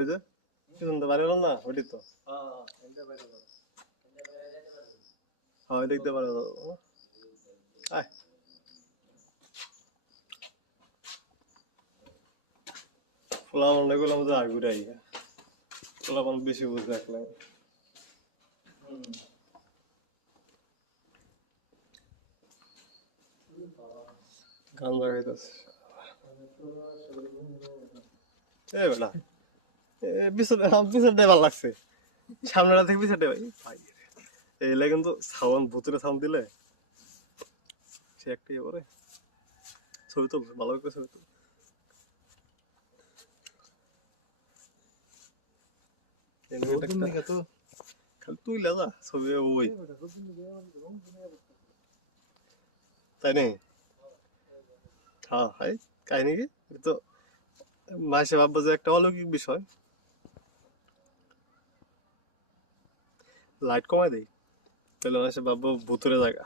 ওই যে পিছন তো বাড়ি না ওইটি তো হ্যাঁ দেখতে পারো আয় পোলাপান করলাম যা ঘুরাই পোলাপান বেশি বুঝ দেখলাম গান লাগাইতেছে এ বেটা পিছনটাই ভালো লাগছে সামনেটা থেকে পিছনটাই ভাই এলে কিন্তু সাউন্ড ভুতুরে সাউন্ড দিলে সে একটা ইয়ে করে ছবি তুল ভালো করে ছবি তুল খালি তুই লেজা ছবি ওই তাই নেই হ্যাঁ হাই কাহিনী কি তো মাসে ভাববো যে একটা অলৌকিক বিষয় লাইট কমাই দেই তাহলে মাসে ভাববো ভুতুরে জায়গা